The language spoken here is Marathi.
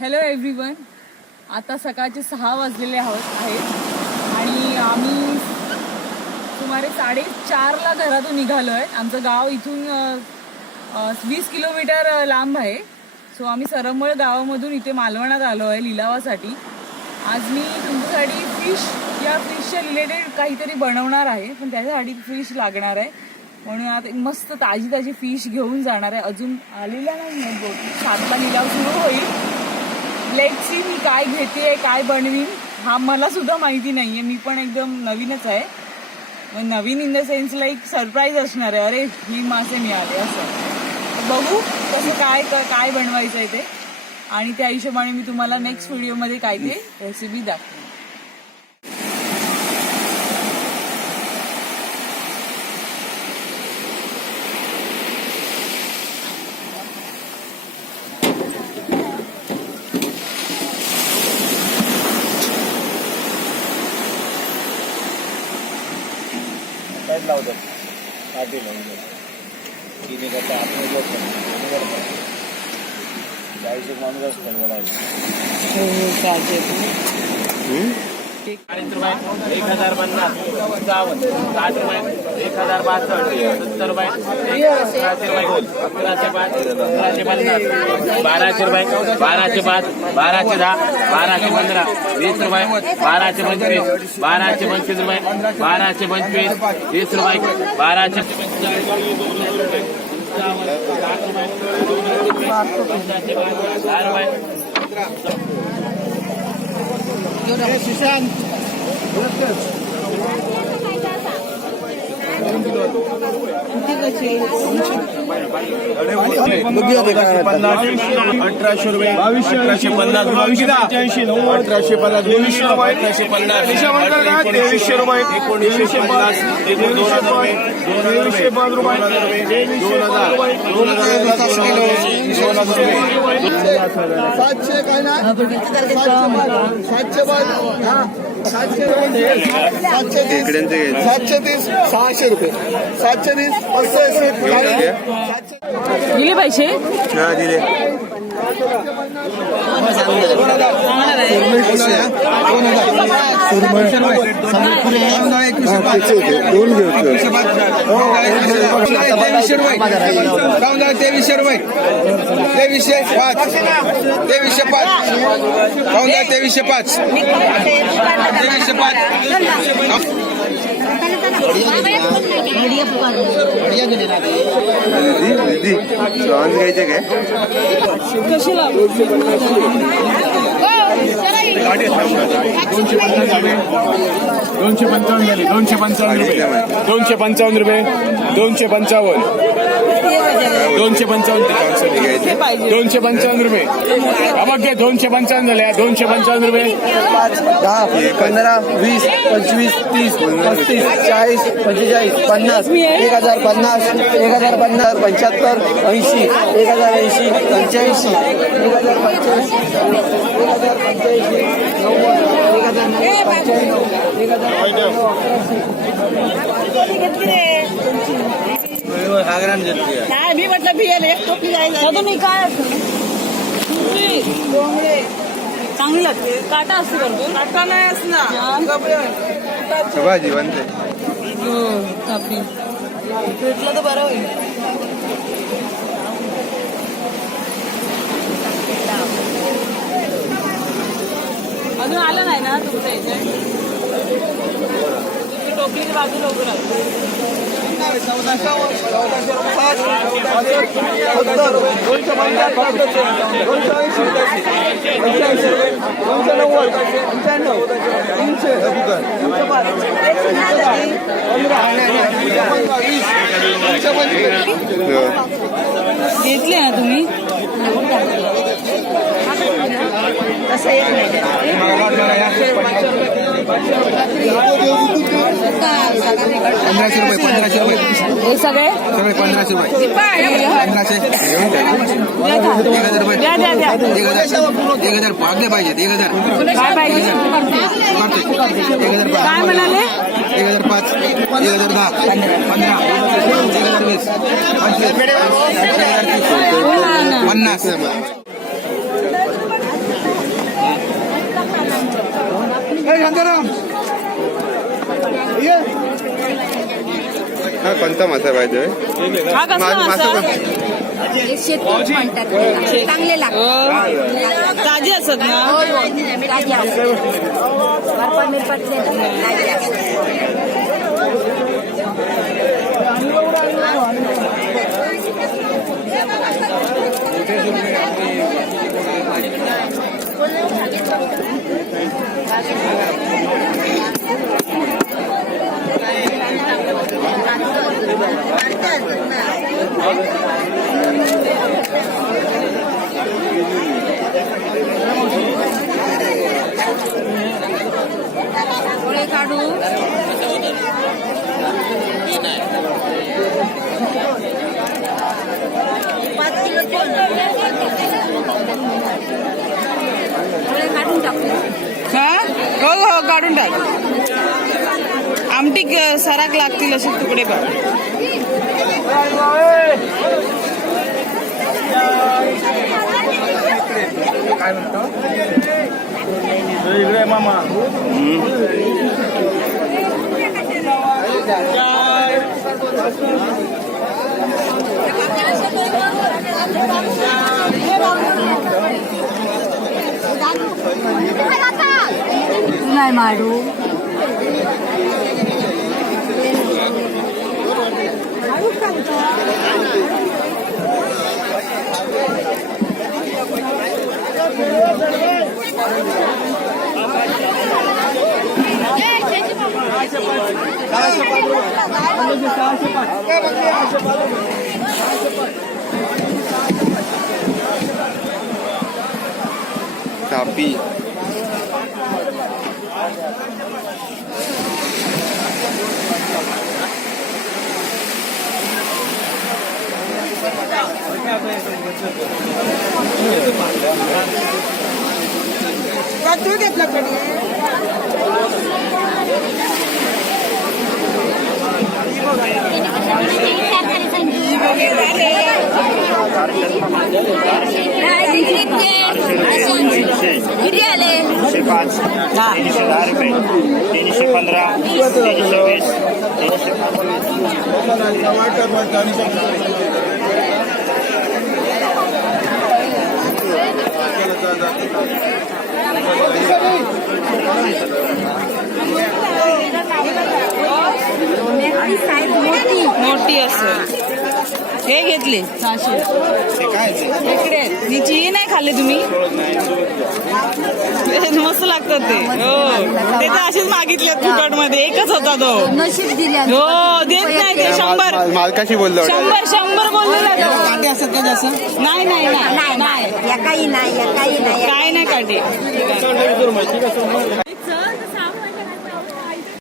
Hello everyone. आता सकाळचे 6 वाजलेले आहेत आणि आम्ही सुमारे 4:30ला घरातून निघालो आहे. आमचं गाव इथून 20 किलोमीटर लांब आहे. सो आम्ही सरंबळ गावामधून इथे मालवणात आलो आहे लिलावासाठी. आज मी तुमच्यासाठी फिशच्या रिलेटेड काहीतरी बनवणार आहे, पण त्याच्यासाठी फिश लागणार आहे. म्हणून आता मस्त ताजी फिश घेऊन जाणार आहे. अजून आलेला नाही बोट. 7ला लिलाव सुरू होईल. लेट्स सी मी काय घेते, काय बनवीन हा मला सुद्धा माहिती नाहीये. मी पण एकदम नवीनच आहे. नवीन in the sense like surprise असणार आहे. अरे ही मासे मिळाले असं. बघू कसं काय बनवायचं आहे ते, आणि त्या हिशोबाने मी तुम्हाला नेक्स्ट व्हिडिओमध्ये काय ते रेसिपी दाखवेन. लावतात काठी लावून तिने करता आपण चाळीस एक माणूस असतात वडायला. 1050 55 60 रुपये 1062 70 रुपये 1100 रुपये 1105 1150 1200 रुपये 1205 1210 1215 20 रुपये 1225 1225 रुपये 1225 20 रुपये 1800 रुपये 1850 1850 2300 रुपये 1950 2005 रुपये 700 काय ना 730 600 रुपये 730 दिले पैसे दिले. घ्यायचे काय कशी लागू 255 झाले 255 रुपये 255 रुपये 255 255 रुपये. बघ 255 झाले 255 रुपये 5 10 15 20 25 30 35 40 45 50 1050 1050 75 80 1080 85 मी म्हटलं भियाला एक टोपली जायचं. तुम्ही काय चांगली लागते. काटा असतो भरपूर. काटा नाही असणार भाजी बनते. कापडी भेटलं तर बरं होईल. अजून आलं नाही ना तुमच्या इथे. टोपलीच्या बाजूला उभं राहतो. घेतले ना तुम्ही. असं येत नाही. 1500 रुपये 1500 रुपये हे सगळे 1500 रुपये 1500 रुपये 1000 पागले पाहिजे 1000 काय पाहिजे. 1000 काय म्हणाले. 1005 1010 15 1020 25 1030 50 हा कोणता मासा पाहिजे हा कसला मासा शेतकरी म्हणतात त्याला. चांगले लागतात. ताजी असत ना ताजे असतात. बर्फा मिरपातले ताजे असतात. डोळे काढू. डोळे काढून टाकू. हा हो हो काढून टाक. आमटी सराक लागतील असे तुकडे बघ. काय म्हणतो इकडे मामा नाही माडू. कापी तू घेतला कधी किती आले? 305, 310 रुपये, 315, 320, मोठी असेल. हे घेतले 600. इकडे हिची ही नाही खाल्ली तुम्ही. मस्त लागतात ते. हो ते तर असेच मागितले फुकट मध्ये. एकच होता तो. नशीब दिल्या. हो देत नाही ते. 100 मालकाशी बोललो 100 बोललेला तो. काटे असतात का जास्त नाही नाही नाही. या काही नाही, या काही नाही. काय नाही काढे.